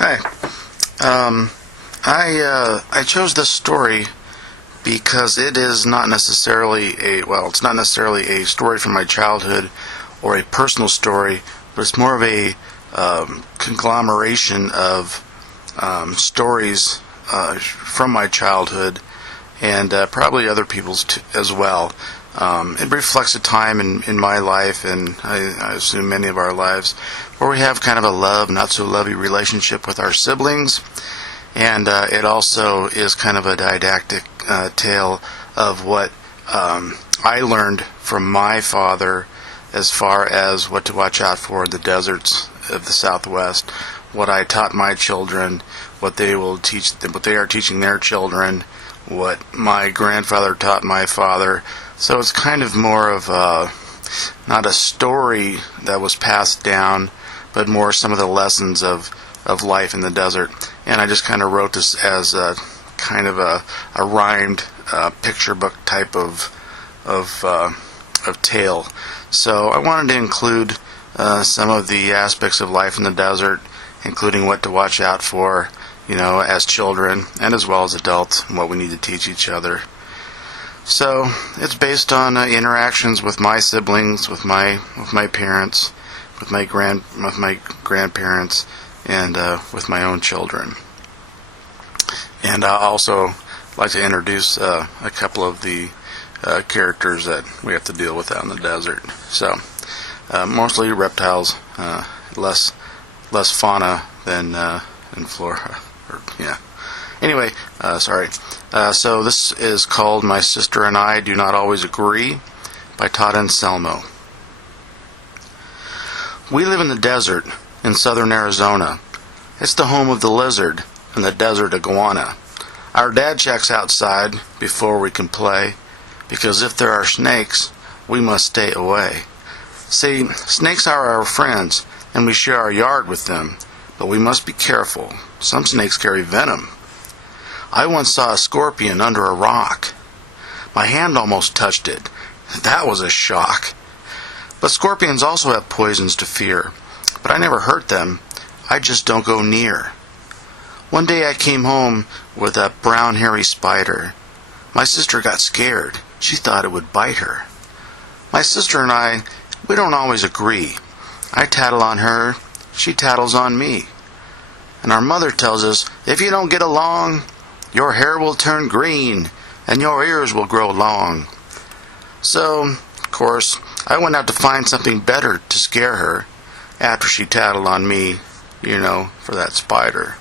Hi. I chose this story because it is not necessarily it's not necessarily a story from my childhood or a personal story, but it's more of a conglomeration of stories from my childhood and probably other people's as well. It reflects a time in my life, and I assume many of our lives, where we have kind of a love, not so lovey relationship with our siblings, and it also is kind of a didactic tale of what I learned from my father as far as what to watch out for in the deserts of the Southwest, what I taught my children, what they are teaching their children, what my grandfather taught my father. So it's kind of more of not a story that was passed down, but more some of the lessons of life in the desert. And I just kind of wrote this as a kind of a rhymed picture book type of tale. So I wanted to include some of the aspects of life in the desert, including what to watch out for, as children and as well as adults, and what we need to teach each other. So it's based on interactions with my siblings, with my parents, with my grandparents, and with my own children. And I also like to introduce a couple of the characters that we have to deal with out in the desert. So mostly reptiles, less fauna than flora. Anyway, sorry. So this is called My Sister and I Do Not Always Agree by Todd Anselmo. We live in the desert in southern Arizona. It's the home of the lizard and the desert iguana. Our dad checks outside before we can play, because if there are snakes, we must stay away. See, snakes are our friends, and we share our yard with them, but we must be careful. Some snakes carry venom. I once saw a scorpion under a rock. My hand almost touched it. That was a shock. But scorpions also have poisons to fear. But I never hurt them. I just don't go near. One day I came home with a brown hairy spider. My sister got scared. She thought it would bite her. My sister and I, we don't always agree. I tattle on her. She tattles on me. And our mother tells us, if you don't get along, your hair will turn green, and your ears will grow long. So, of course, I went out to find something better to scare her after she tattled on me, for that spider.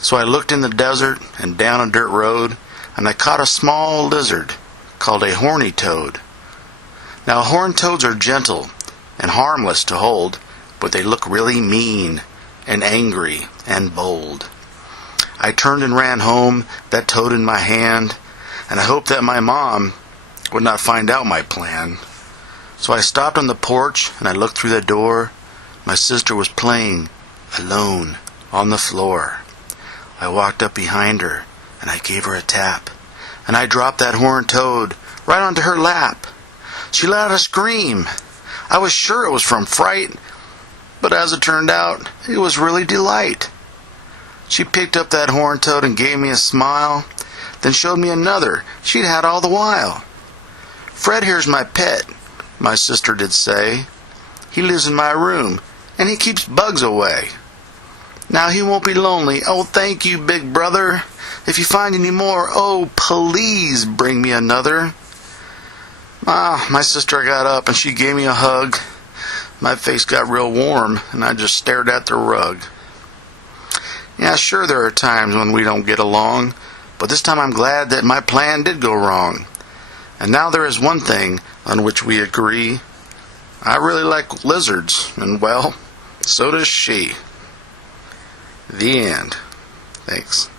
So I looked in the desert and down a dirt road, and I caught a small lizard called a horny toad. Now, horned toads are gentle and harmless to hold, but they look really mean and angry and bold. I turned and ran home, that toad in my hand, and I hoped that my mom would not find out my plan. So I stopped on the porch and I looked through the door. My sister was playing alone on the floor. I walked up behind her and I gave her a tap, and I dropped that horned toad right onto her lap. She let out a scream. I was sure it was from fright, but as it turned out, it was really delight. She picked up that horned toad and gave me a smile, then showed me another she'd had all the while. Fred here's my pet, my sister did say. He lives in my room, and he keeps bugs away. Now he won't be lonely. Oh, thank you, big brother. If you find any more, oh, please bring me another. My sister got up and she gave me a hug. My face got real warm, and I just stared at the rug. Yeah, sure, there are times when we don't get along, but this time I'm glad that my plan did go wrong. And now there is one thing on which we agree. I really like lizards, and well, so does she. The end. Thanks.